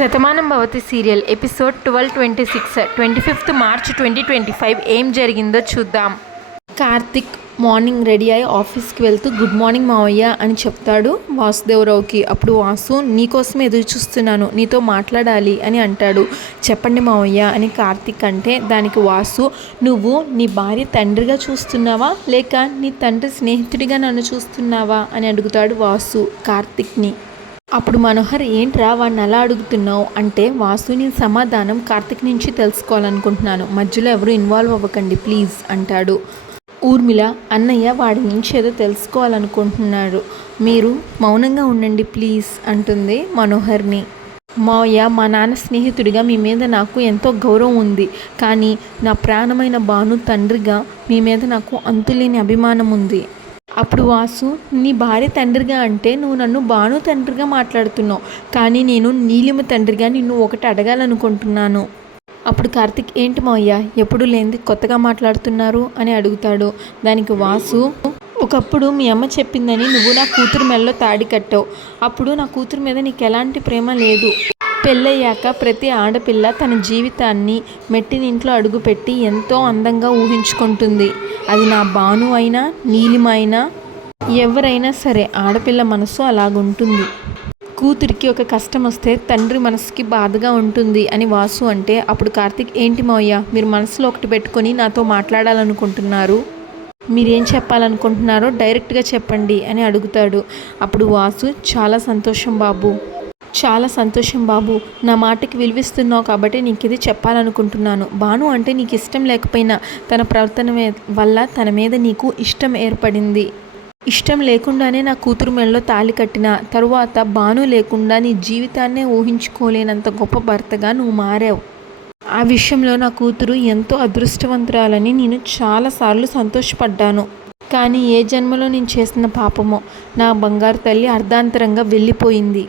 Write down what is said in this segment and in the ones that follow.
Shatamanam Bhavati serial episode twelve twenty six twenty fifth March twenty twenty five ఏం జరిగిందో చూద్దాం. Karthik morning ready అయ్యి ఆఫీస్కి వెళ్తూ గుడ్ మార్నింగ్ మావయ్య అని చెప్తాడు వాసుదేవరావుకి. అప్పుడు వాసు నీకోసం ఎదురు చూస్తున్నాను నీతో మాట్లాడాలి అని అంటాడు. చెప్పండి మావయ్య అని కార్తిక్ అంటే దానికి వాసు నువ్వు నీ భార్య తండ్రిగా చూస్తున్నావా? లేక నీ తండ్రి స్నేహితుడిగా నన్ను చూస్తున్నావా? అని అడుగుతాడు వాసు కార్తిక్ని. అప్పుడు మనోహర్ ఏంట్రా వాడిని అలా అడుగుతున్నావు? అంటే వాసుని సమాధానం కార్తిక్ నుంచి తెలుసుకోవాలనుకుంటున్నాను. మధ్యలో ఎవరు ఇన్వాల్వ్ అవ్వకండి ప్లీజ్ అంటాడు. ఊర్మిళ అన్నయ్య వాడి నుంచి ఏదో తెలుసుకోవాలనుకుంటున్నాడు. మీరు మౌనంగా ఉండండి ప్లీజ్ అంటుంది మనోహర్ని. మావయ్య మా నాన్న స్నేహితుడిగా మీ మీద నాకు ఎంతో గౌరవం ఉంది. కానీ నా ప్రాణమైన భాను తండ్రిగా మీ మీద నాకు అంతులేని అభిమానం ఉంది. అప్పుడు వాసు నీ భార్య తండ్రిగా అంటే నువ్వు నన్ను భాను తండ్రిగా మాట్లాడుతున్నావు. కానీ నేను నీలిమ తండ్రిగా నిన్ను ఒకటి అడగాలనుకుంటున్నాను. అప్పుడు కార్తిక్ ఏంటి మావయ్య ఎప్పుడు లేనిది కొత్తగా మాట్లాడుతున్నారు? అని అడుగుతాడు. దానికి వాసు ఒకప్పుడు మీ అమ్మ చెప్పిందని నువ్వు నా కూతురు మెల్లో తాడి కట్టావు. అప్పుడు నా కూతురు మీద నీకు ఎలాంటి ప్రేమ లేదు. పెళ్ళయ్యాక ప్రతి ఆడపిల్ల తన జీవితాన్ని మెట్టినింట్లో అడుగుపెట్టి ఎంతో అందంగా ఊహించుకుంటుంది. అది నా భాను అయినా నీలిమ అయినా ఎవరైనా సరే ఆడపిల్ల మనసు అలాగుంటుంది. కూతురికి ఒక కష్టం వస్తే తండ్రి మనసుకి బాధగా ఉంటుంది అని వాసు అంటే అప్పుడు కార్తిక్ ఏంటి మోయ్య మీరు మనసులో ఒకటి పెట్టుకొని నాతో మాట్లాడాలనుకుంటున్నారు? మీరేం చెప్పాలనుకుంటున్నారో డైరెక్ట్గా చెప్పండి అని అడుగుతాడు. అప్పుడు వాసు చాలా సంతోషం బాబు. చాలా సంతోషం బాబు. నా మాటకి విలువిస్తున్నావు కాబట్టి నీకు ఇది చెప్పాలనుకుంటున్నాను. భాను అంటే నీకు ఇష్టం లేకపోయినా తన ప్రవర్తన వల్ల తన మీద నీకు ఇష్టం ఏర్పడింది. ఇష్టం లేకుండానే నా కూతురు మెడలో తాళి కట్టిన తరువాత భాను లేకుండా నీ జీవితాన్నే ఊహించుకోలేనంత గొప్ప భర్తగా నువ్వు మారావు. ఆ విషయంలో నా కూతురు ఎంతో అదృష్టవంతురాలని నేను చాలాసార్లు సంతోషపడ్డాను. కానీ ఏ జన్మలో నేను చేసిన పాపమో నా బంగారు తల్లి అర్ధాంతరంగా వెళ్ళిపోయింది.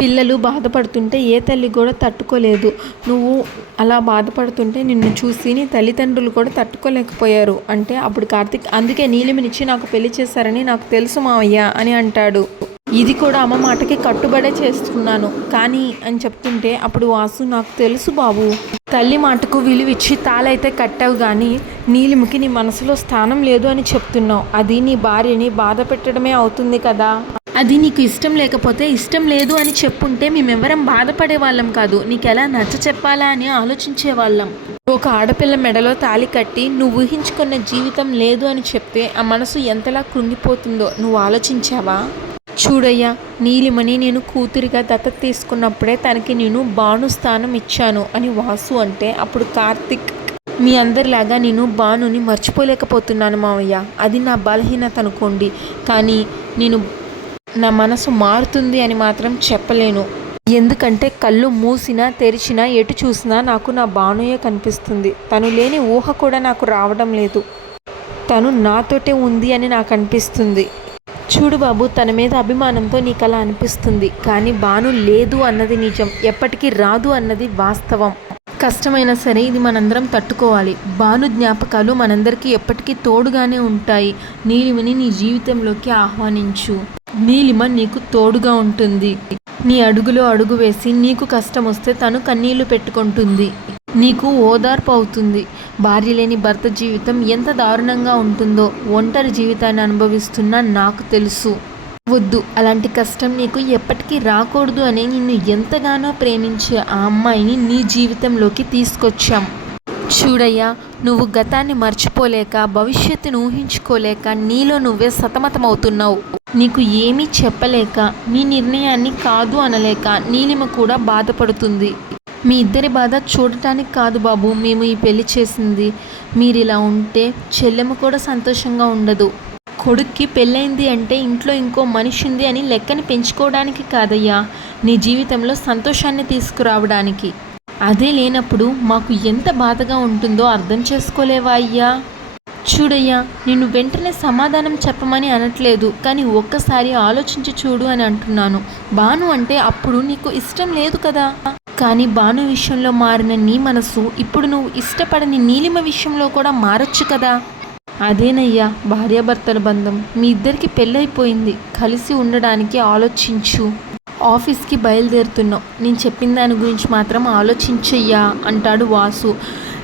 పిల్లలు బాధపడుతుంటే ఏ తల్లి కూడా తట్టుకోలేదు. నువ్వు అలా బాధపడుతుంటే నిన్ను చూసి నీ తల్లిదండ్రులు కూడా తట్టుకోలేకపోయారు. అంటే అప్పుడు కార్తిక్ అందుకే నీలిమినిచ్చి నాకు పెళ్ళి చేశారని నాకు తెలుసు మావయ్య అని అంటాడు. ఇది కూడా అమ్మ మాటకి కట్టుబడే చేస్తున్నాను. కానీ అని చెప్తుంటే అప్పుడు వాసు నాకు తెలుసు బాబు తల్లి మాటకు విలువిచ్చి తాళైతే కట్టావు కానీ నీలిమికి నీ మనసులో స్థానం లేదు అని చెప్తున్నావు. అది నీ భార్యని బాధ పెట్టడమే అవుతుంది కదా. అది నీకు ఇష్టం లేకపోతే ఇష్టం లేదు అని చెప్పుంటే మేమెవరం బాధపడే వాళ్ళం కాదు. నీకు ఎలా నచ్చ చెప్పాలా అని ఆలోచించే వాళ్ళం. ఒక ఆడపిల్ల మెడలో తాళి కట్టి నువ్వు ఊహించుకున్న జీవితం లేదు అని చెప్తే ఆ మనసు ఎంతలా కృంగిపోతుందో నువ్వు ఆలోచించావా? చూడయ్యా నీలిమని నేను కూతురిగా దత్తత తీసుకున్నప్పుడే తనకి నేను బాను స్థానం ఇచ్చాను అని వాసు అంటే అప్పుడు కార్తిక్ మీ అందరిలాగా నేను బానుని మర్చిపోలేకపోతున్నాను మావయ్య. అది నా బలహీనత అనుకోండి. కానీ నేను నా మనసు మారుతుంది అని మాత్రం చెప్పలేను. ఎందుకంటే కళ్ళు మూసినా తెరిచినా ఎటు చూసినా నాకు నా బానుయే కనిపిస్తుంది. తను లేని ఊహ కూడా నాకు రావడం లేదు. తను నాతోటే ఉంది అని నాకు అనిపిస్తుంది. చూడు బాబు తన మీద అభిమానంతో నీకు అలా అనిపిస్తుంది. కానీ బాను లేదు అన్నది నిజం. ఎప్పటికీ రాదు అన్నది వాస్తవం. కష్టమైనా సరే ఇది మనందరం తట్టుకోవాలి. భాను జ్ఞాపకాలు మనందరికీ ఎప్పటికీ తోడుగానే ఉంటాయి. నీలిమని నీ జీవితంలోకి ఆహ్వానించు. నీలిమ నీకు తోడుగా ఉంటుంది. నీ అడుగులో అడుగు వేసి నీకు కష్టం వస్తే తను కన్నీళ్ళు పెట్టుకుంటుంది. నీకు ఓదార్పు అవుతుంది. భార్య లేని భర్త జీవితం ఎంత దారుణంగా ఉంటుందో ఒంటరి జీవితాన్ని అనుభవిస్తున్నా నాకు తెలుసు. వద్దు. అలాంటి కష్టం నీకు ఎప్పటికీ రాకూడదు అని నిన్ను ఎంతగానో ప్రేమించే ఆ అమ్మాయిని నీ జీవితంలోకి తీసుకొచ్చాం. చూడయ్యా నువ్వు గతాన్ని మర్చిపోలేక భవిష్యత్తును ఊహించుకోలేక నీలో నువ్వే సతమతమవుతున్నావు. నీకు ఏమీ చెప్పలేక నీ నిర్ణయాన్ని కాదు అనలేక నీలిమ కూడా బాధపడుతుంది. మీ ఇద్దరి బాధ చూడటానికి కాదు బాబు మేము ఈ పెళ్ళి చేసింది. మీరు ఇలా ఉంటే చెల్లెమ్మ కూడా సంతోషంగా ఉండదు. కొడుక్కి పెళ్ళైంది అంటే ఇంట్లో ఇంకో మనిషి ఉంది అని లెక్కని పెంచుకోవడానికి కాదయ్యా. నీ జీవితంలో సంతోషాన్ని తీసుకురావడానికి. అదే లేనప్పుడు మాకు ఎంత బాధగా ఉంటుందో అర్థం చేసుకోలేవా అయ్యా? చూడయ్యా నిన్ను వెంటనే సమాధానం చెప్పమని అనట్లేదు కానీ ఒక్కసారి ఆలోచించి చూడు అని అంటున్నాను. బాను అంటే అప్పుడు నీకు ఇష్టం లేదు కదా? కానీ బాను విషయంలో మారిన నీ మనసు ఇప్పుడు నువ్వు ఇష్టపడని నీలిమ విషయంలో కూడా మారొచ్చు కదా? అదేనయ్యా భార్యాభర్తల బంధం. మీ ఇద్దరికి పెళ్ళైపోయింది కలిసి ఉండడానికి ఆలోచించు. ఆఫీస్కి బయలుదేరుతున్నాం నేను చెప్పిన దాని గురించి మాత్రం ఆలోచించయ్యా అంటాడు వాసు.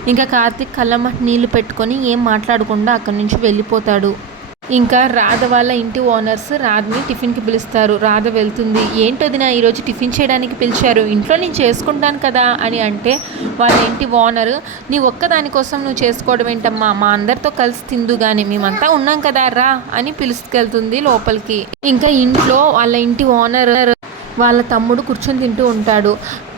ఇంకా కార్తిక్ కళ్ళమ్మ నీళ్ళు పెట్టుకొని ఏం మాట్లాడకుండా అక్కడి నుంచి వెళ్ళిపోతాడు. ఇంకా రాధ వాళ్ళ ఇంటి ఓనర్స్ రాధని టిఫిన్కి పిలుస్తారు. రాధ వెళ్తుంది. ఏంటొదినా ఈరోజు టిఫిన్ చేయడానికి పిలిచారు. ఇంట్లో నేను చేసుకుంటాను కదా అని అంటే వాళ్ళ ఇంటి ఓనర్ నీ ఒక్కదానికోసం నువ్వు చేసుకోవడం ఏంటమ్మా? మా అందరితో కలిసి తిందు కానీ మేమంతా ఉన్నాం కదా రా అని పిలుచుకెళ్తుంది లోపలికి. ఇంకా ఇంట్లో వాళ్ళ ఇంటి ఓనర్ వాళ్ళ తమ్ముడు కూర్చొని తింటూ ఉంటాడు.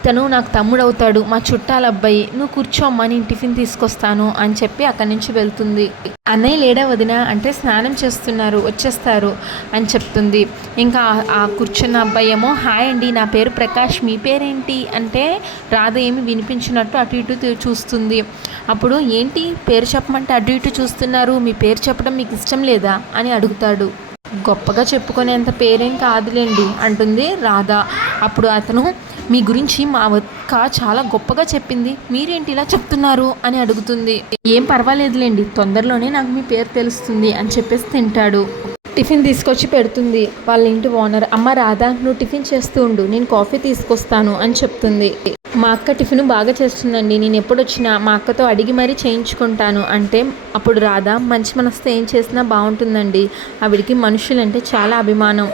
తను నాకు తమ్ముడు అవుతాడు మా చుట్టాల అబ్బాయి నువ్వు కూర్చోమ్మా నేను టిఫిన్ తీసుకొస్తాను అని చెప్పి అక్కడి నుంచి వెళ్తుంది. అన్నయ్య లేడా వదిన? అంటే స్నానం చేస్తున్నారు వచ్చేస్తారు అని చెప్తుంది. ఇంకా ఆ- కూర్చున్న అబ్బాయి ఏమో హాయ్ అండి నా పేరు ప్రకాష్ మీ పేరేంటి? అంటే రాధ ఏమి వినిపించినట్టు అటు ఇటు చూస్తుంది. అప్పుడు ఏంటి పేరు చెప్పమంటే అటు ఇటు చూస్తున్నారు మీ పేరు చెప్పడం మీకు ఇష్టం లేదా? అని అడుగుతాడు. గొప్పగా చెప్పుకునేంత పేరేం కాదులేండి అంటుంది రాధ. అప్పుడు అతను మీ గురించి మా అక్క చాలా గొప్పగా చెప్పింది. మీరేంటి ఇలా చెప్తున్నారు అని అడుగుతుంది. ఏం పర్వాలేదులేండి తొందరలోనే నాకు మీ పేరు తెలుస్తుంది అని చెప్పేసి తింటాడు. టిఫిన్ తీసుకొచ్చి పెడుతుంది. వాళ్ళ ఇంటి ఓనర్ అమ్మ రాధా నువ్వు టిఫిన్ చేస్తూ ఉండు నేను కాఫీ తీసుకొస్తాను అని చెప్తుంది. మా అక్క టిఫిన్ బాగా చేస్తుందండి. నేను ఎప్పుడు వచ్చినా మా అక్కతో అడిగి మరీ చేయించుకుంటాను. అంటే అప్పుడు రాధా మంచి మనసుతో ఏం చేసినా బాగుంటుందండి. ఆవిడికి మనుషులంటే చాలా అభిమానం.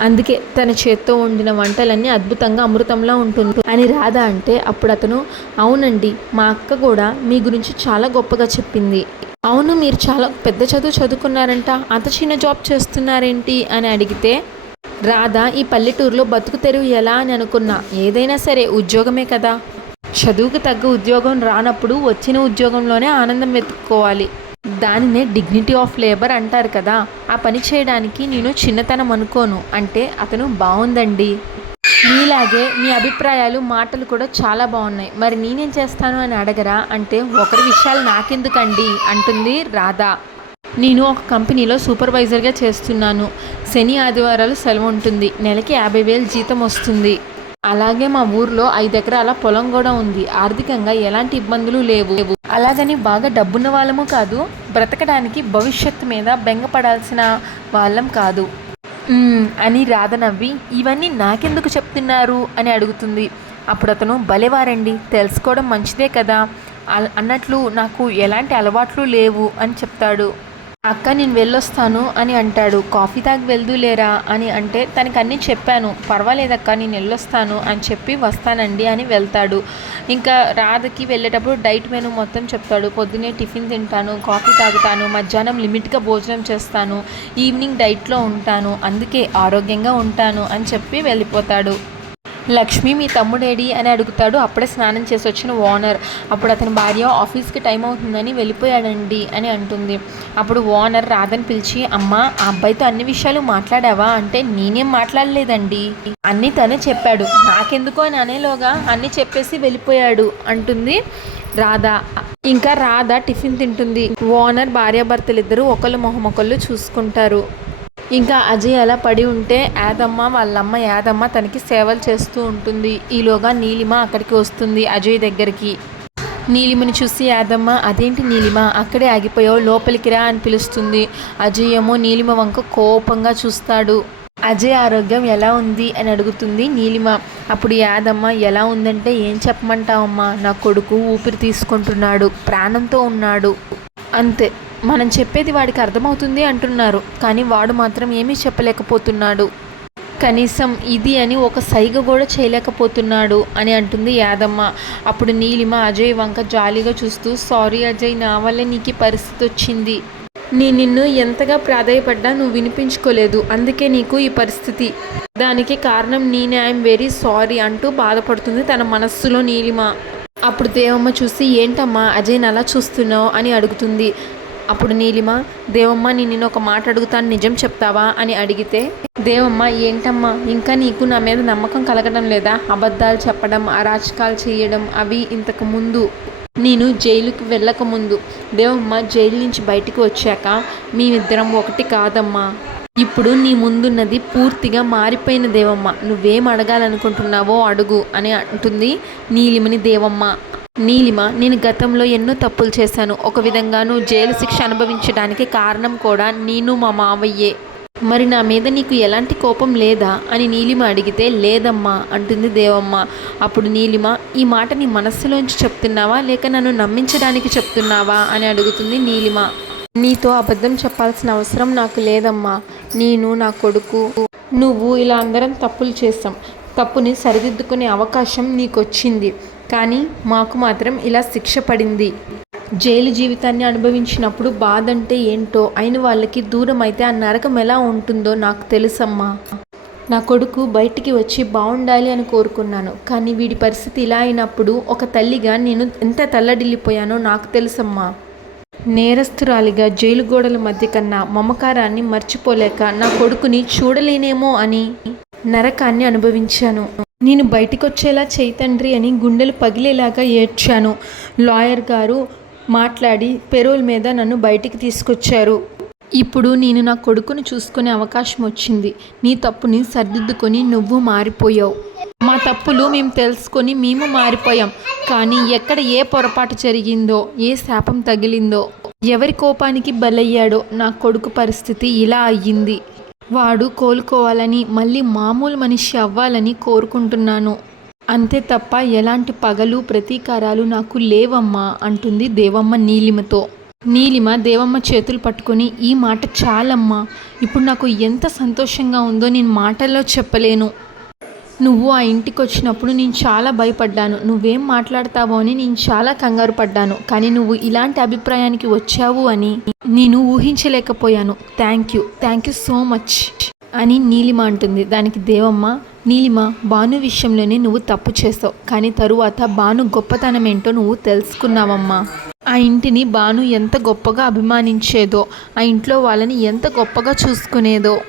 అందుకే తన చేత్తో వండిన వంటలన్నీ అద్భుతంగా అమృతంలా ఉంటుంది అని రాధ అంటే అప్పుడు అతను అవునండి మా అక్క కూడా మీ గురించి చాలా గొప్పగా చెప్పింది. అవును మీరు చాలా పెద్ద చదువు చదువుకున్నారంట. అంత చిన్న జాబ్ చేస్తున్నారేంటి? అని అడిగితే రాధ ఈ పల్లెటూరులో బతుకు తెరువు ఎలా అని అనుకున్నా. ఏదైనా సరే ఉద్యోగమే కదా. చదువుకు తగ్గ ఉద్యోగం రానప్పుడు వచ్చిన ఉద్యోగంలోనే ఆనందం వెతుక్కోవాలి. దానినే డిగ్నిటీ ఆఫ్ లేబర్ అంటారు కదా. ఆ పని చేయడానికి నేను చిన్నతనం అనుకోను. అంటే అతను బాగుందండి మీలాగే మీ అభిప్రాయాలు మాటలు కూడా చాలా బాగున్నాయి మరి నేనేం చేస్తాను అని అడగరా? అంటే ఒకరి విషయాలు నాకెందుకండి? అంటుంది రాధా. నేను ఒక కంపెనీలో సూపర్వైజర్గా చేస్తున్నాను. శని ఆదివారాలు సెలవు ఉంటుంది. నెలకి యాభై వేలు జీతం వస్తుంది. అలాగే మా ఊర్లో ఐదు ఎకరాల పొలం కూడా ఉంది. ఆర్థికంగా ఎలాంటి ఇబ్బందులు లేవు. అలాగని బాగా డబ్బున్న వాళ్ళము కాదు బ్రతకడానికి భవిష్యత్తు మీద బెంగపడాల్సిన వాళ్ళం కాదు. అని రాధ నవ్వి ఇవన్నీ నాకెందుకు చెప్తున్నారు? అని అడుగుతుంది. అప్పుడు అతను భలేవారండి తెలుసుకోవడం మంచిదే కదా. అన్నట్లు నాకు ఎలాంటి అలవాట్లు లేవు అని చెప్తాడు. అక్క నేను వెళ్ళొస్తాను అని అంటాడు. కాఫీ తాగి వెళ్దూలేరా అని అంటే తనకు అన్నీ చెప్పాను. పర్వాలేదక్క నేను వెళ్ళొస్తాను అని చెప్పి వస్తానండి అని వెళ్తాడు. ఇంకా రాధకి వెళ్ళేటప్పుడు డైట్ మెను మొత్తం చెప్తాడు. పొద్దునే టిఫిన్ తింటాను కాఫీ తాగుతాను మధ్యాహ్నం లిమిట్గా భోజనం చేస్తాను ఈవినింగ్ డైట్లో ఉంటాను అందుకే ఆరోగ్యంగా ఉంటాను అని చెప్పి వెళ్ళిపోతాడు. లక్ష్మి మీ తమ్ముడేడి అని అడుగుతాడు. అప్పుడే స్నానం చేసి వచ్చిన ఓనర్ అప్పుడు అతని భార్య ఆఫీస్కి టైం అవుతుందని వెళ్ళిపోయాడండి అని అంటుంది. అప్పుడు ఓనర్ రాధని పిలిచి అమ్మ ఆ అబ్బాయితో అన్ని విషయాలు మాట్లాడావా? అంటే నేనేం మాట్లాడలేదండి. అన్నీ తనే చెప్పాడు. నాకెందుకో అని అనేలోగా అన్నీ చెప్పేసి వెళ్ళిపోయాడు అంటుంది రాధ. ఇంకా రాధ టిఫిన్ తింటుంది. ఓనర్ భార్యాభర్తలు ఇద్దరు ఒకళ్ళు మొహమొకళ్ళు చూసుకుంటారు. ఇంకా అజయ్ అలా పడి ఉంటే యాదమ్మ వాళ్ళమ్మ యాదమ్మ తనకి సేవలు చేస్తూ ఉంటుంది. ఈలోగా నీలిమ అక్కడికి వస్తుంది అజయ్ దగ్గరికి. నీలిమని చూసి యాదమ్మ అదేంటి నీలిమ? అక్కడే ఆగిపోయావు లోపలికి రా అని పిలుస్తుంది. అజయ్ ఏమో నీలిమ వంక కోపంగా చూస్తాడు. అజయ్ ఆరోగ్యం ఎలా ఉంది? అని అడుగుతుంది నీలిమ. అప్పుడు యాదమ్మ ఎలా ఉందంటే ఏం చెప్పమంటావమ్మా? నా కొడుకు ఊపిరి తీసుకుంటున్నాడు ప్రాణంతో ఉన్నాడు. అంతే. మనం చెప్పేది వాడికి అర్థమవుతుంది అంటున్నారు కానీ వాడు మాత్రం ఏమీ చెప్పలేకపోతున్నాడు. కనీసం ఇది అని ఒక సైగ కూడా చేయలేకపోతున్నాడు అని అంటుంది యాదమ్మ. అప్పుడు నీలిమ అజయ్ వంక జాలీగా చూస్తూ సారీ అజయ్ నా వల్లే నీకు పరిస్థితి వచ్చింది. నేను నిన్ను ఎంతగా ప్రాధాయపడ్డా నువ్వు వినిపించుకోలేదు. అందుకే నీకు ఈ పరిస్థితి. దానికి కారణం నేనే ఐఎమ్ వెరీ సారీ అంటూ బాధపడుతుంది తన మనస్సులో నీలిమ. అప్పుడు దేవమ్మ చూసి ఏంటమ్మా అజయ్ని అలా చూస్తున్నావు? అని అడుగుతుంది. అప్పుడు నీలిమ దేవమ్మ నేను నిన్ను ఒక మాట అడుగుతాను నిజం చెప్తావా? అని అడిగితే దేవమ్మ ఏంటమ్మా? ఇంకా నీకు నా మీద నమ్మకం కలగడం లేదా? అబద్ధాలు చెప్పడం అరాచకాలు చేయడం అవి ఇంతకు ముందు నేను జైలుకి వెళ్ళకముందు దేవమ్మ జైలు నుంచి బయటికి వచ్చాక మేమిద్దరం ఒకటి కాదమ్మా. ఇప్పుడు నీ ముందున్నది పూర్తిగా మారిపోయిన దేవమ్మ. నువ్వేం అడగాలనుకుంటున్నావో అడుగు అని అంటుంది నీలిమని దేవమ్మ. నీలిమ నేను గతంలో ఎన్నో తప్పులు చేశాను. ఒక విధంగా నువ్వు జైలు శిక్ష అనుభవించడానికి కారణం కూడా నేను మా మావయ్యే. మరి నా మీద నీకు ఎలాంటి కోపం లేదా? అని నీలిమ అడిగితే లేదమ్మా అంటుంది దేవమ్మ. అప్పుడు నీలిమ ఈ మాట నీ మనస్సులోంచి చెప్తున్నావా? లేక నన్ను నమ్మించడానికి చెప్తున్నావా? అని అడుగుతుంది నీలిమ. నీతో అబద్ధం చెప్పాల్సిన అవసరం నాకు లేదమ్మా. నేను నా కొడుకు నువ్వు ఇలా అందరం తప్పులు చేస్తాం తప్పుని సరిదిద్దుకునే అవకాశం నీకు వచ్చింది కానీ మాకు మాత్రం ఇలా శిక్ష పడింది. జైలు జీవితాన్ని అనుభవించినప్పుడు బాధ అంటే ఏంటో అయిన వాళ్ళకి దూరం అయితే ఆ నరకం ఎలా ఉంటుందో నాకు తెలుసమ్మా. నా కొడుకు బయటికి వచ్చి బాగుండాలి అని కోరుకున్నాను. కానీ వీడి పరిస్థితి ఇలా అయినప్పుడు ఒక తల్లిగా నేను ఎంత తల్లడిల్లిపోయానో నాకు తెలుసమ్మా. నేరస్తురాలిగా జైలు గోడల మధ్య కన్నా మమకారాన్ని మర్చిపోలేక నా కొడుకుని చూడలేనేమో అని నరకాన్ని అనుభవించాను. నేను బయటికి వచ్చేలా చేయి తండ్రి అని గుండెలు పగిలేలాగా ఏడ్చాను. లాయర్ గారు మాట్లాడి పెరోల్ మీద నన్ను బయటికి తీసుకొచ్చారు. ఇప్పుడు నేను నా కొడుకును చూసుకునే అవకాశం వచ్చింది. నీ తప్పుని సరిదిద్దుకొని నువ్వు మారిపోయావు. మా తప్పులు మేము తెలుసుకొని మేము మారిపోయాం. కానీ ఎక్కడ ఏ పొరపాటు జరిగిందో ఏ శాపం తగిలిందో ఎవరి కోపానికి బలయ్యాడో నా కొడుకు పరిస్థితి ఇలా అయ్యింది. వాడు కోలుకోవాలని మళ్ళీ మామూలు మనిషి అవ్వాలని కోరుకుంటున్నాను. అంతే తప్ప ఎలాంటి పగలు ప్రతీకారాలు నాకు లేవమ్మా అంటుంది దేవమ్మ నీలిమతో. నీలిమ దేవమ్మ చేతులు పట్టుకొని ఈ మాట చాలమ్మా ఇప్పుడు నాకు ఎంత సంతోషంగా ఉందో నేను మాటల్లో చెప్పలేను. నువ్వు ఆ ఇంటికి వచ్చినప్పుడు నేను చాలా భయపడ్డాను. నువ్వేం మాట్లాడతావో అని నేను చాలా కంగారు పడ్డాను. కానీ నువ్వు ఇలాంటి అభిప్రాయానికి వచ్చావు అని నేను ఊహించలేకపోయాను. Thank you. Thank you so much అని నీలిమ అంటుంది. దానికి దేవమ్మ నీలిమ భాను విషయంలోనే నువ్వు తప్పు చేస్తావు. కానీ తరువాత భాను గొప్పతనం ఏంటో నువ్వు తెలుసుకున్నావమ్మా. ఆ ఇంటిని భాను ఎంత గొప్పగా అభిమానించేదో ఆ ఇంట్లో వాళ్ళని ఎంత గొప్పగా చూసుకునేదో.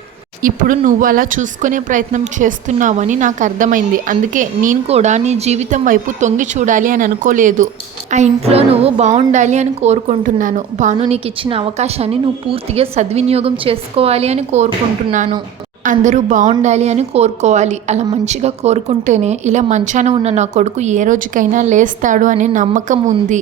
ఇప్పుడు నువ్వు అలా చూసుకునే ప్రయత్నం చేస్తున్నావని నాకు అర్థమైంది. అందుకే నేను కూడా నీ జీవితం వైపు తొంగి చూడాలి అని అనుకోలేదు. ఆ ఇంట్లో నువ్వు బాగుండాలి అని కోరుకుంటున్నాను. భాను నీకు ఇచ్చిన అవకాశాన్ని నువ్వు పూర్తిగా సద్వినియోగం చేసుకోవాలి అని కోరుకుంటున్నాను. అందరూ బాగుండాలి అని కోరుకోవాలి. అలా మంచిగా కోరుకుంటేనే ఇలా మంచాన ఉన్న నా కొడుకు ఏ రోజుకైనా లేస్తాడు అనే నమ్మకం ఉంది.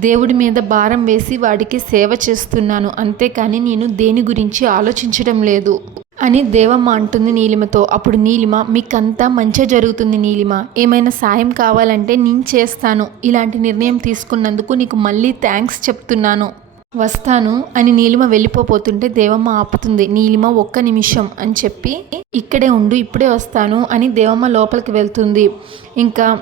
దేవుడి మీద భారం వేసి వాడికి సేవ చేస్తున్నాను. అంతేకాని నేను దేని గురించి ఆలోచించడం లేదు. అని దేవమ్మ అంటుంది నీలిమతో. అప్పుడు నీలిమ మీకంతా మంచి జరుగుతుంది నీలిమ. ఏమైనా సాయం కావాలంటే నేను చేస్తాను. ఇలాంటి నిర్ణయం తీసుకున్నందుకు నీకు మళ్ళీ థ్యాంక్స్ చెప్తున్నాను. వస్తాను అని నీలిమ వెళ్ళిపోతుంటే దేవమ్మ ఆపుతుంది. నీలిమ ఒక్క నిమిషం అని చెప్పి ఇక్కడే ఉండు ఇప్పుడే వస్తాను అని దేవమ్మ లోపలికి వెళ్తుంది. ఇంకా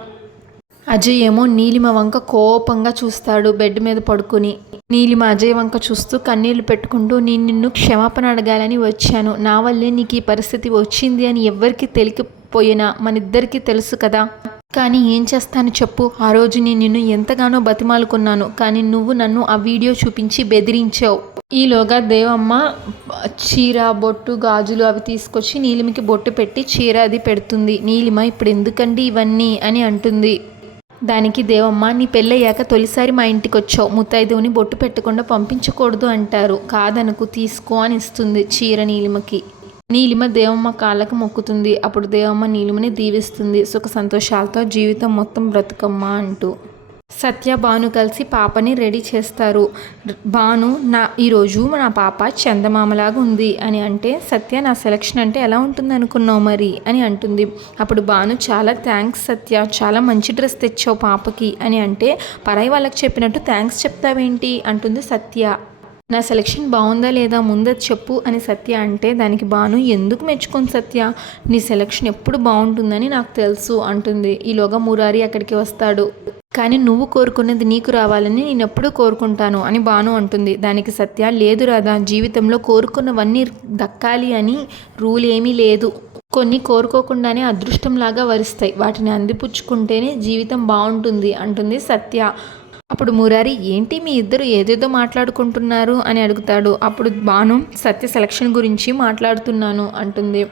అజయ్ ఏమో నీలిమ వంక కోపంగా చూస్తాడు బెడ్ మీద పడుకుని. నీలిమ అజయ్ వంక చూస్తూ కన్నీళ్ళు పెట్టుకుంటూ నేను నిన్ను క్షమాపణ అడగాలని వచ్చాను. నా వల్లే నీకు ఈ పరిస్థితి వచ్చింది అని ఎవ్వరికి తెలికిపోయినా మనిద్దరికీ తెలుసు కదా. కానీ ఏం చేస్తాను చెప్పు. ఆ రోజు నేను నిన్ను ఎంతగానో బతిమాలుకున్నాను. కానీ నువ్వు నన్ను ఆ వీడియో చూపించి బెదిరించావు. ఈలోగా దేవమ్మ చీర బొట్టు గాజులు అవి తీసుకొచ్చి నీలిమకి బొట్టు పెట్టి చీర అది పెడుతుంది. నీలిమ ఇప్పుడు ఎందుకండి ఇవన్నీ? అని అంటుంది. దానికి దేవమ్మ నీ పెళ్ళయ్యాక తొలిసారి మా ఇంటికి వచ్చావు ముత్తైదువుని బొట్టు పెట్టకుండా పంపించకూడదు అంటారు. కాదనుకు తీసుకో అని ఇస్తుంది చీర నీలిమకి. నీలిమ దేవమ్మ కాళ్ళకు మొక్కుతుంది. అప్పుడు దేవమ్మ నీలిమని దీవిస్తుంది. సుఖ సంతోషాలతో జీవితం మొత్తం బ్రతుకమ్మ అంటూ. సత్య భాను కలిసి పాపని రెడీ చేస్తారు. భాను నా ఈరోజు నా పాప చందమామలాగా ఉంది అని అంటే సత్య నా సెలక్షన్ అంటే ఎలా ఉంటుంది అనుకున్నావు మరి? అని అంటుంది. అప్పుడు భాను చాలా థ్యాంక్స్ సత్య చాలా మంచి డ్రెస్ తెచ్చావు పాపకి అని అంటే పరాయి వాళ్ళకి చెప్పినట్టు థ్యాంక్స్ చెప్తావేంటి? అంటుంది సత్య. నా సెలక్షన్ బాగుందా లేదా ముందది చెప్పు అని సత్య అంటే దానికి బాను ఎందుకు మెచ్చుకోను సత్య? నీ సెలక్షన్ ఎప్పుడు బాగుంటుందని నాకు తెలుసు అంటుంది. ఈలోగా మురారి అక్కడికి వస్తాడు. కానీ నువ్వు కోరుకున్నది నీకు రావాలని నేను ఎప్పుడూ కోరుకుంటాను అని బాను అంటుంది. దానికి సత్య లేదు రాదా జీవితంలో కోరుకున్నవన్నీ దక్కాలి అని రూల్ ఏమీ లేదు. కొన్ని కోరుకోకుండానే అదృష్టంలాగా వరిస్తాయి. వాటిని అందిపుచ్చుకుంటేనే జీవితం బాగుంటుంది అంటుంది సత్య. అప్పుడు మురారి ఏంటి మీ ఇద్దరు ఏదేదో మాట్లాడుకుంటున్నారు? అని అడుగుతాడు. అప్పుడు బాను సత్య సెలక్షన్ గురించి మాట్లాడుతున్నాను అంటుంది.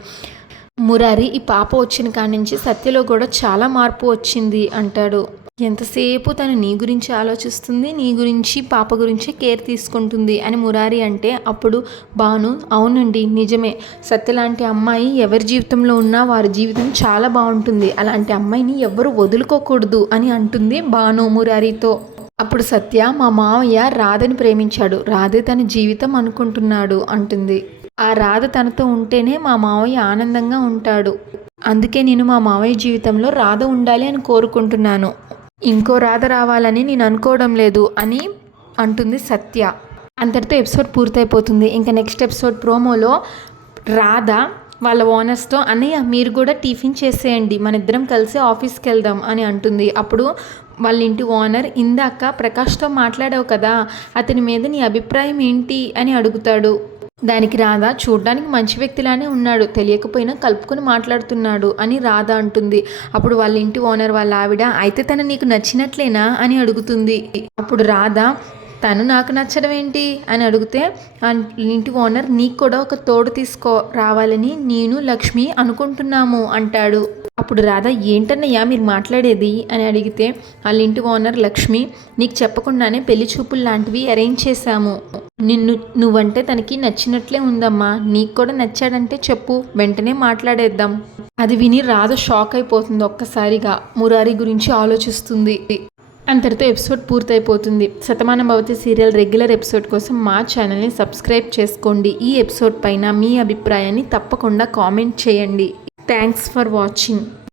మురారి ఈ పాప వచ్చిన కాడి నుంచి సత్యలో కూడా చాలా మార్పు వచ్చింది అంటాడు. ఎంతసేపు తను నీ గురించి ఆలోచిస్తుంది నీ గురించి పాప గురించి కేర్ తీసుకుంటుంది? అని మురారి అంటే అప్పుడు బాను అవునండి నిజమే. సత్య లాంటి అమ్మాయి ఎవరి జీవితంలో ఉన్నా వారి జీవితం చాలా బాగుంటుంది. అలాంటి అమ్మాయిని ఎవరు వదులుకోకూడదు అని అంటుంది బాను మురారితో. అప్పుడు సత్య మా మావయ్య రాధని ప్రేమించాడు. రాధే తన జీవితం అనుకుంటున్నాడు అంటుంది. ఆ రాధ తనతో ఉంటేనే మా మావయ్య ఆనందంగా ఉంటాడు. అందుకే నేను మా మావయ్య జీవితంలో రాధ ఉండాలి అని కోరుకుంటున్నాను. ఇంకో రాధ రావాలని నేను అనుకోవడం లేదు అని అంటుంది సత్య. అంతటితో ఎపిసోడ్ పూర్తయిపోతుంది. ఇంకా నెక్స్ట్ ఎపిసోడ్ ప్రోమోలో రాధ వాళ్ళ ఓనర్స్తో అన్నయ్య మీరు కూడా టిఫిన్ చేసేయండి మన ఇద్దరం కలిసి ఆఫీస్కి వెళ్దాం అని అంటుంది. అప్పుడు వాళ్ళ ఇంటి ఓనర్ ఇందాక ప్రకాష్తో మాట్లాడావు కదా అతని మీద నీ అభిప్రాయం ఏంటి? అని అడుగుతాడు. దానికి రాధ చూడడానికి మంచి వ్యక్తిలానే ఉన్నాడు తెలియకపోయినా కలుపుకొని మాట్లాడుతున్నాడు అని రాధ అంటుంది. అప్పుడు వాళ్ళ ఇంటి ఓనర్ వాళ్ళ ఆవిడ అయితే తను నీకు నచ్చినట్లేనా? అని అడుగుతుంది. అప్పుడు రాధ తను నాకు నచ్చడం ఏంటి అని అడిగితే ఆ ఇంటి ఓనర్ నీకు కూడా ఒక తోడు తీసుకో రావాలని నేను లక్ష్మి అనుకుంటున్నాము అంటాడు. అప్పుడు రాధ ఏంటన్నయ్యా మీరు మాట్లాడేది? అని అడిగితే వాళ్ళ ఇంటి ఓనర్ లక్ష్మి నీకు చెప్పకుండానే పెళ్ళి చూపులు లాంటివి అరేంజ్ చేశాము. నిన్ను నువ్వంటే తనకి నచ్చినట్లే ఉందమ్మా. నీకు కూడా నచ్చాడంటే చెప్పు వెంటనే మాట్లాడేద్దాం. అది విని రాధ షాక్ అయిపోతుంది ఒక్కసారిగా. మురారి గురించి ఆలోచిస్తుంది. అంతటితో episode పూర్తయిపోతుంది. Shatamanam Bhavati serial regular episode కోసం మా ఛానల్ని సబ్స్క్రైబ్ చేసుకోండి. ఈ ఎపిసోడ్ పైన మీ అభిప్రాయాన్ని తప్పకుండా కామెంట్ చేయండి. Thanks for watching